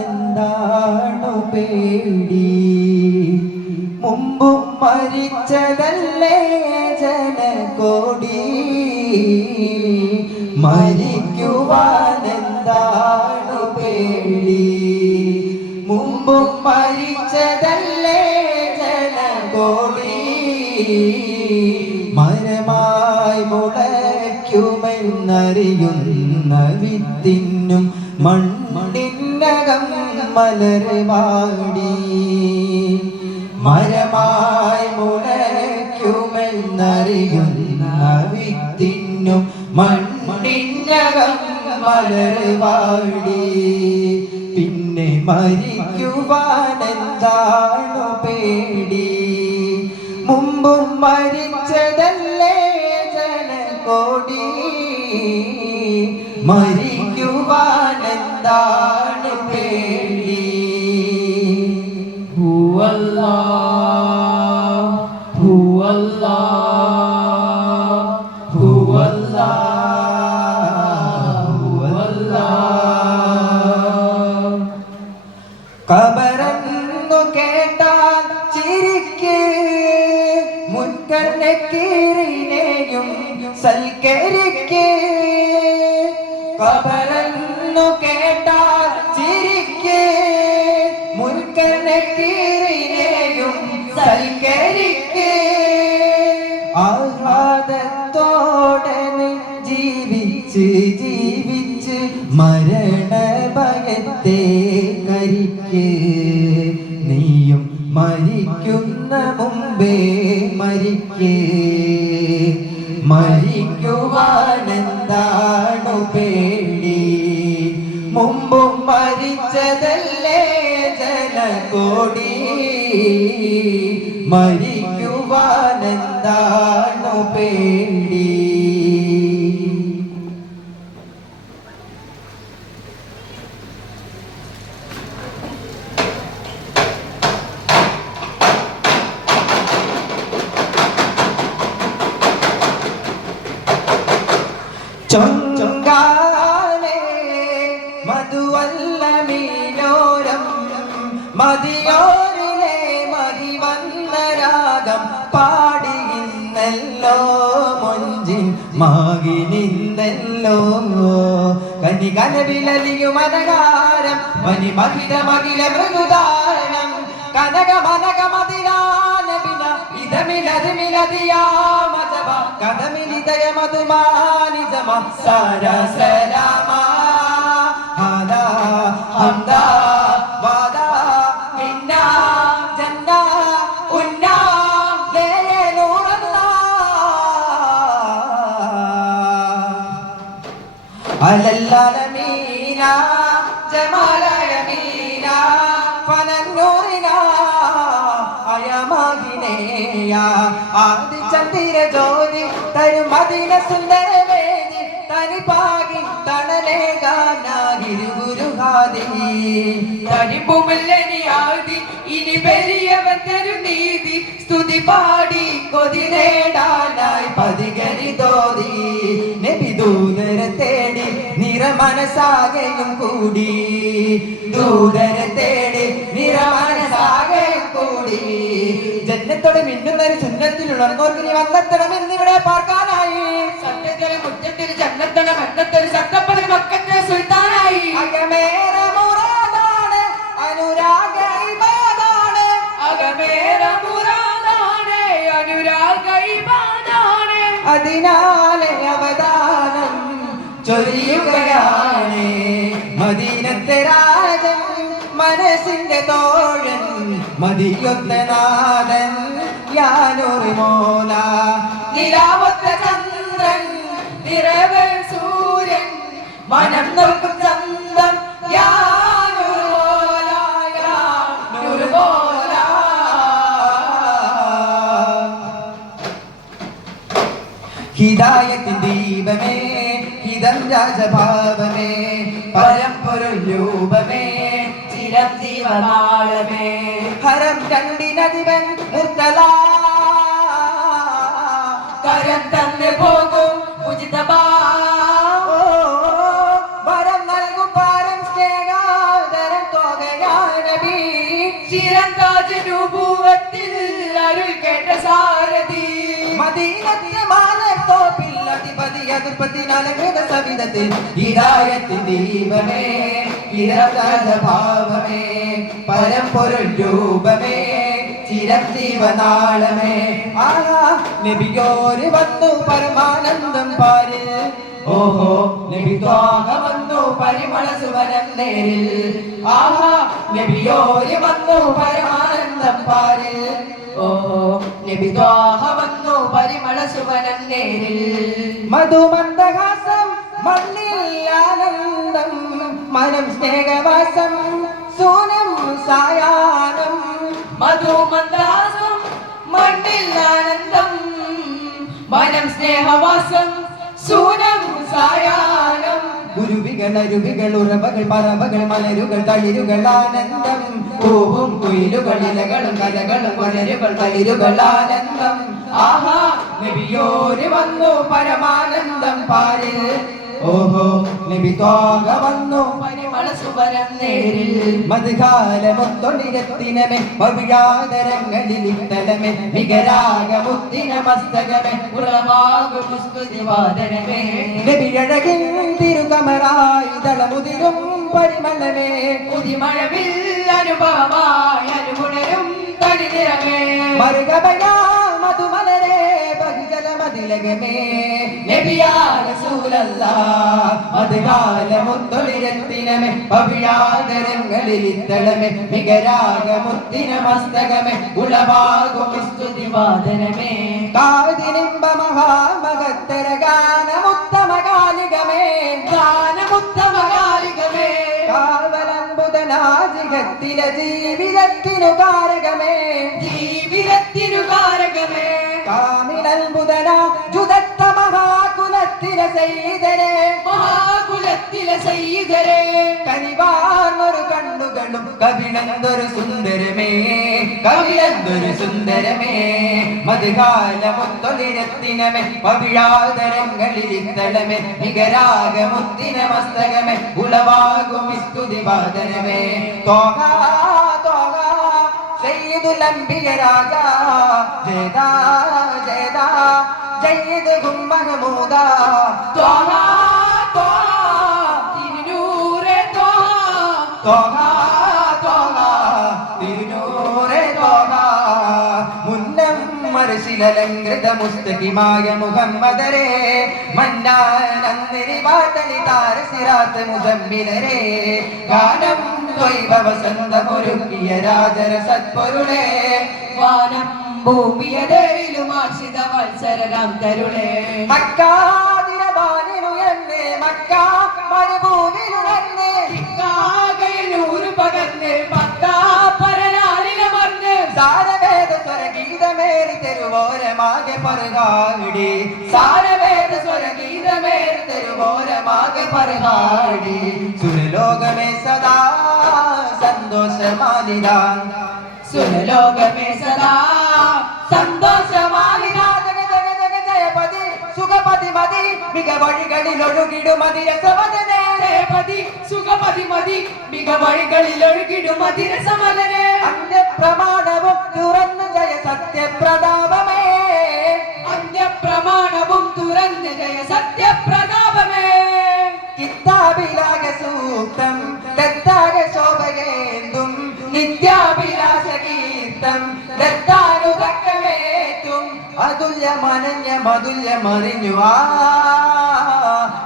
മരിക്കുവാനെന്താണു പേടി മുമ്പും മരിച്ചതല്ലേ ജനകോടി മരിക്കുവാനെന്താണു പേടി മുമ്പും മരിച്ചതല്ലേ ജനകോടി മരമായി മുളയ്ക്കുമെന്നറിയുന്ന വിത്തിനും മണ്ണിനകം മലർവാടി മരമായി മുളയ്ക്കുമെന്നറിയുന്ന വിത്തിനും മണ്ണിനകം മലർവാടി പിന്നെ മരിക്കുവാനെന്താണു പേടി മുമ്പും മരിച്ചതല്ലേ ജനകോടി മരിക്കുവാനെന്താണ് പേടി ഖബറെന്നു കേട്ടാൽ ചിരിക്ക് മുൻകർണക്കീറിനെയും സൽക്കരിക്ക് ഖബറെന്നു കേട്ടാൽ ചിരിക്ക് മുൻകർണക്കീറിനെയും സൽക്കരിക്ക് ആഹ്ലാദത്തോടെ ജീവിച്ച് ജീവിച്ച് മരണഭയത്തെ കരിക്ക് നീയും മരിക്കുന്ന മുമ്പേ മരിക്ക് മരിക്കുവാനെന്താണു പേടി മുമ്പും മരിച്ചതല്ലേ ജനകോടി മരിക്കുവാനെന്താണു പേടി ചൊങ്കാലേ മധുവല്ല മീനോരം മതിയോരിലെ മതി വന്ന രാഗം പാടിയിന്നല്ലോ മൊഞ്ചിൻ മാകിനിന്നല്ലോ കനി കനവിലലിയുമനകാരം മനി മഹിത മകില മൃദുദാരണം കനക മനക മതിരാനബിന ഇതമിലതിമിലതിയാമജബ കദമിലിതയ മധുമാനിജമ സരസലാമ ഹദാ ഹംദാ വാദാ മിന്ന ജന്ന ഉന്ന ലേനൂറന്ന അലല്ലലമീന ജമാലയമീന ഫനന്നൂറിന അയമാകിനേയ ആദി ചന്ദിര ജ്യോതി തരും മദീന സുന്ദര വേദി തനിപാകി തണലേകാനാകിരുഗുരുഹാദി തനിപ്പുമല്ലനിയാതി ഇനി വലിയവൻ തരും നീതി സ്തുതി പാടി കൊതി നേടാനായി പതികരി തോതി നബി ദൂതരെ തേടി നിറമനസാകെയും കൂടി ദൂതരെ തേടി നിറമനസാകെയും കൂടി ജന്നത്തോടെ മിന്നുന്നൊരു സുന്നത്തിലുള്ളവർക്ക് നീ വന്നെത്തണം എന്നിവിടെ പാർക്കാനായി സത്യത്തിലെ മുറ്റത്തിൽ ജന്നത്തണം എന്നത്തൊരു സത്തപ്പതി മക്കത്തെ സുൽത്താനായി അകമേറ മുറാദാണ് അനുരാഗ ഇബാദാണ് അകമേറ മുറാദാണ് അനുരാഗ ഇബാദാണ് അതിനാലെ അവദാനം ചൊരിയുകയാണ് മദീനത്തെ രാജൻ മനസ്സിന്റെ തോഴൻ മതിയൊത്ത നാഥൻ യാനൂറി മോല നിലാവത്ത ചന്ദ്രൻ നിറവൻ സൂര്യൻ മനം നോക്കും ചന്തം യാനൂറ് മോല യാനൂറ് മോല ഹിദായത്തിൻ ദീപമേ ഹിതം രാജഭാവമേ പരമ്പൊരു രൂപമേ ചിരം ജീവനാളമേ ഹരം കണ്ടിനദിവൻ മുത്തലാ പോകും മുജ്തബ വരം നൽകും പാരം സ്നേഹാദരം തോകയാ നബി ചിരന്താജ് നുബുവത്തിൽ അരുൾ കേട്ട സാരഥി മദീനത്തെ മാനത്തോപ്പിൽ അധിപതി അതിർപ്പത്തിനലകൃത സവിധത്തിൽ ഹിദായത്തിൻ ദീപമേ ഭാവമേ പരമ്പൊരുൾ രൂപമേ ചിരജീവനാളമേ ആഹാ നബിയോര് വന്നു പരമാനന്ദം പാരിൽ ഓഹോ നബി ത്വാഹ വന്നു പരിമള സുവനം നേരിൽ ആഹാ നബിയോര് വന്നു പരമാനന്ദം പാരിൽ ഓഹോ നബി ത്വാഹ വന്നു പരിമള സുവനം നേരിൽ മധുമന്ദഹാസം മണ്ണിൽ ആനന്ദം മനം സ്നേഹവാസം സൂനം സായാഹ്നം മധുമന്ദഹാസം മണ്ണിൽ ആനന്ദം മനം സ്നേഹവാസം സൂനം സായാഹ്നം ഗുരുവികൾ ഉറവകൾ പറവകൾ മലരുകൾ തളിരുകൾ ആനന്ദം പൂവും കുയിലുകൾ ഇലകളും കലകളും മലരുകൾ തളിരുകൾ ആനന്ദം ആഹാ നബിയോര് വന്നു പരമാനന്ദം പാരിൽ ഓഹോ നബി ത്വാഹ വന്നു പരിമള സുവനം നേരിൽ മധുകാലമൊത്തൊളിരത്തിനമേ ഭവിയാതരങ്ങളിൽ ഇത്തലമേ വികരാഗമുത്തിന മസ്തകമേ ഉളവാകും സ്തുതിവാദനമേ നബിയഴകിൻ തിരുകമറായി തളമുതിരും പരിമളമേ പുതിമഴവിൽ അനുഭവമായി അനുഗുണരും തടിനിറമേ മറുകബയാ മധുമലരേ ബഹുജലമതിലകമേ നബിയാ റസൂലല്ലാഹ് മധുകാലമൊത്തൊളിരത്തിനമേ ഭവിയാതരങ്ങളിൽ ഇത്തളമേ വികരാഗമുത്തിന മസ്തകമേ ഉളവാകും സ്തുതിവാദനമേ കാതിനിമ്പ മഹാമഹത്തര ഗാനമുത്തമകാലികമേ ഗാനമുത്തമകാലികമേ കാവലംബുധനാജികത്തിലെ ജീവിതത്തിനു കാരകമേ ജീവിതത്തിനു കാരകമേ കാമിനൽബുധന ജുദത്ത മഹാകുലത്തിലെ സൈതരെ മഹാകുലത്തിലെ സയ്യിദരേ കനിവാർന്നൊരു കണ്ണുകളും കവിളന്തൊരു സുന്ദരമേ കവിളന്തൊരു സുന്ദരമേ മധുകാലമൊത്തൊളിരത്തിനമേ പവിഴാതരങ്ങളിൽ ഇത്തളമേ നികരാഗമുത്തിന മസ്തകമേ ഉളവാകും സ്തുതിവാദനമേ തോക തോക സയ്യിദുൽ അംബിയ രാജാ ജയദാ ജയദാ ജയ്യിദ് മഹമൂദ ത്വാഹ ത്വാഹ തിരുനൂറേ ത്വാഹ തോക തോക തിരുനൂറേ തോക മുന്നം മർശിലലങ്കൃത മുസ്തഖിമായ മുഹമ്മദരേ മന്നാനന്ദിരി വാതലി താരസിറാത്ത് മുസമ്മിലരേ ഗാനം ദ്വൈവ വസന്തമൊരുക്കിയ രാജര സത്പൊരുളേ വാനം ഭൂമിയതയിലും ആശ്രിത വത്സരരാം തരുളേ മക്കാതിരവാനിലുയർന്ന് മക്കാ മരുഭൂമിയിലുയർന്ന് കാകയിലൂറ് പകർന്ന് പത്താ പരനാലിലമർന്ന് സാരവേദ സ്വരഗീതമേറി തെരുവോരമാകെ പറുകാടി സാരവേദ സ്വരഗീതമേറി തെരുവോരമാകെ പറുകാടി സുരലോകമേ സദാ സന്തോഷമാലിതാ സുരലോകമേ സദാ സന്തോഷമാലിനാ ജയപതി സുഖപതി മതി മിക വഴികളിൽ ഒഴുകിടും അതിരസവദനേ ജയപതി സുഖപതി മതി മിക വഴികളിൽ ഒഴുകിടും അതിരസമലരെ അന്യപ്രമാണവും തുറന്നു ജയ സത്യപ്രതാപമേ അന്യപ്രമാണവും തുറന്ന് ജയ സത്യപ്രതാപമേ കിത്താബിലാക സൂക്തം ദത്താക ശോഭകേന്തും നിത്യാഭിലാഷ കീർത്തം ദത്താനുതക്കമേറ്റും അതുല്യ മനഞ്ഞ മതുല്യ മറിഞ്ഞു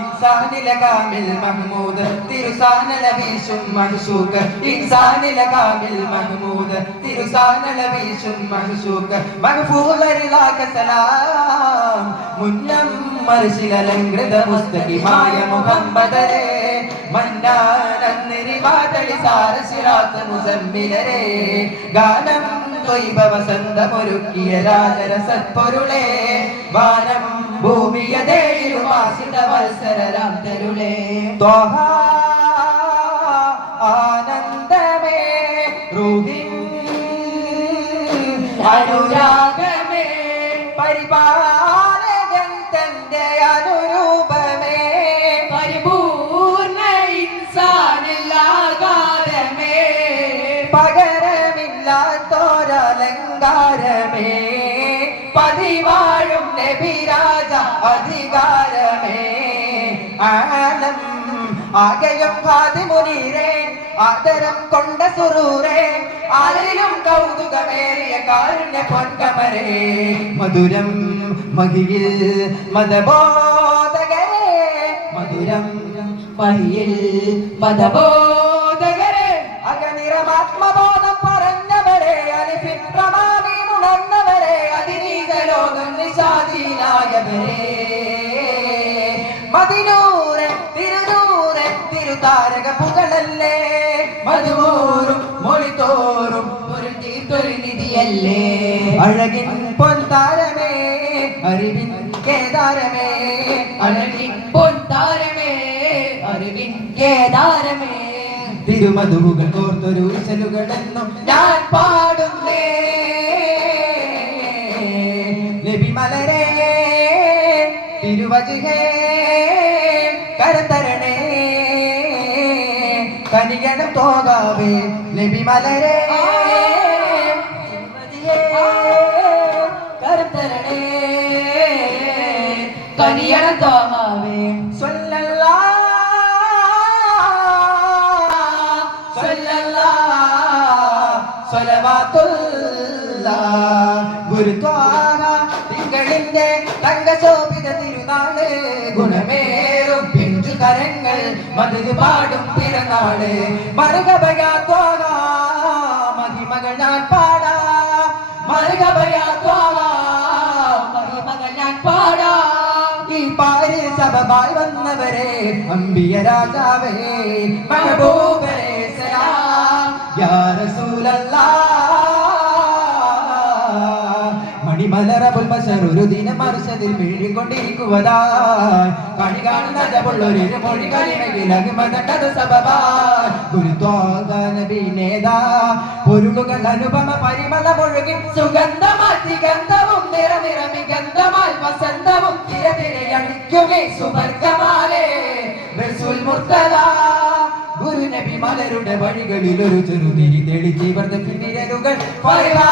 ഇൻസാനിലെ കാമിൽ മഹ്മൂദ് തിരുസാനല വീശും മഹ്സൂക്ക് ഇൻസാനിലെ കാമിൽ മഹ്മൂദ് തിരുസാനല വീശും മഹ്സൂക്ക് മഗ്ഫൂലരിലാക സലാം മുന്നം മർശിലലങ്കൃത മുസ്തഖിമായ മുഹമ്മദരേ മന്നാനന്ദിരി വാതളി സാരസിറാത്ത് മുസമ്മിലരേ ഗാനം ദ്വൈവ വസന്തമൊരുക്കിയ രാജര സത്പൊരുളേ വാനം ഭൂമിയതേയിലും ആശ്രിത വത്സരരാം തരുളേ ത്വാഹ ആനന്ദമേ റൂഹിൻ അനുരാഗമേ പരിപാലകൻ തൻ സരമേ പതിവാഴും നബിരാജ അധികാരമേ ആലം ആകെയും ഖാദിമുനീരേ ആദരം കൊണ്ട സുറൂരേ ആരിലും കൗതുകമേറിയ കാരുണ്യ പൊൻകമരേ മധുരം മഹിയിൽ മതബോധകരേ മധുരം മഹിയിൽ മതബോധകരെ അകനിറമാത്മബോധം പറഞ്ഞവരെ അലിഫിൻ പ്രമാണീൻ ഉണർന്നവരെ അതിനീക ലോകം നിശാദീനായവരെ മദിനൂരെ തിരുനൂരെ തിരുതാരക പുകളല്ലേ മധുവോറും മൊഴിത്തോറും ഒരു തീർത്തൊരു നിധിയല്ലേ അഴകിൻ പൊൻതാരമേ അറിവിൻ കേദാരമേ അഴകിൻ പൊൻതാരമേ അറിവിൻ കേദാരമേ തിരുമധുകൾ കോർത്തൊരു ഇശലുകളെന്നും ഞാൻ പാടുന്നേ നബി മലരേ തിരുവജിഹേ കരതരണേ കനികണം തോകാവേ നബി മലരേ കരുത്തരണേ കനിയണം തോമാവേ തിങ്കളിന്റെ തങ്കശോഭിത തിരുനാള് ഗുണമേറും പിഞ്ചു കരങ്ങൾ മധുര പാടും പിറന്നാള് മറുകഭയാത്വാക മഹിമകൾ ഞാൻ പാടാ മറുകഭയാത്വാക മഹിമകൾ ഞാൻ പാടാ ഈ പാരി സബബായി വന്നവരെ അമ്പിയ രാജാവേ മഹബൂബരേ സലാം യാ റസൂലല്ലാഹ് മണിമലറബുൽ ബശർ ഒരു ദിനം മറുശതിൽ വീഴിക്കൊണ്ടിരിക്കുവതായി കണി കാണുന്ന ജബുള്ളൊരു മൊഴി കളിമകിലകുമതട്ടത് സബബായി ഗുരുത്വാക നബി നേതാ പൊരുളുകൾ അനുപമ പരിമള മുഴുകി സുഗന്ധമാറ്റി ഗന്ധവും നിറനിറമി ഗന്ധമാൽ വസന്തവും തിരതിരയണിക്കുമേ സുവർഗമാലേ റസൂൽ മുർത്തദ ഗുരു നബി മലരുടെ വഴികളിൽ ഒരു ചെറുതിരി തെളിച്ച് ഇവരുടെ പിന്നിരലുകൾ പറയാ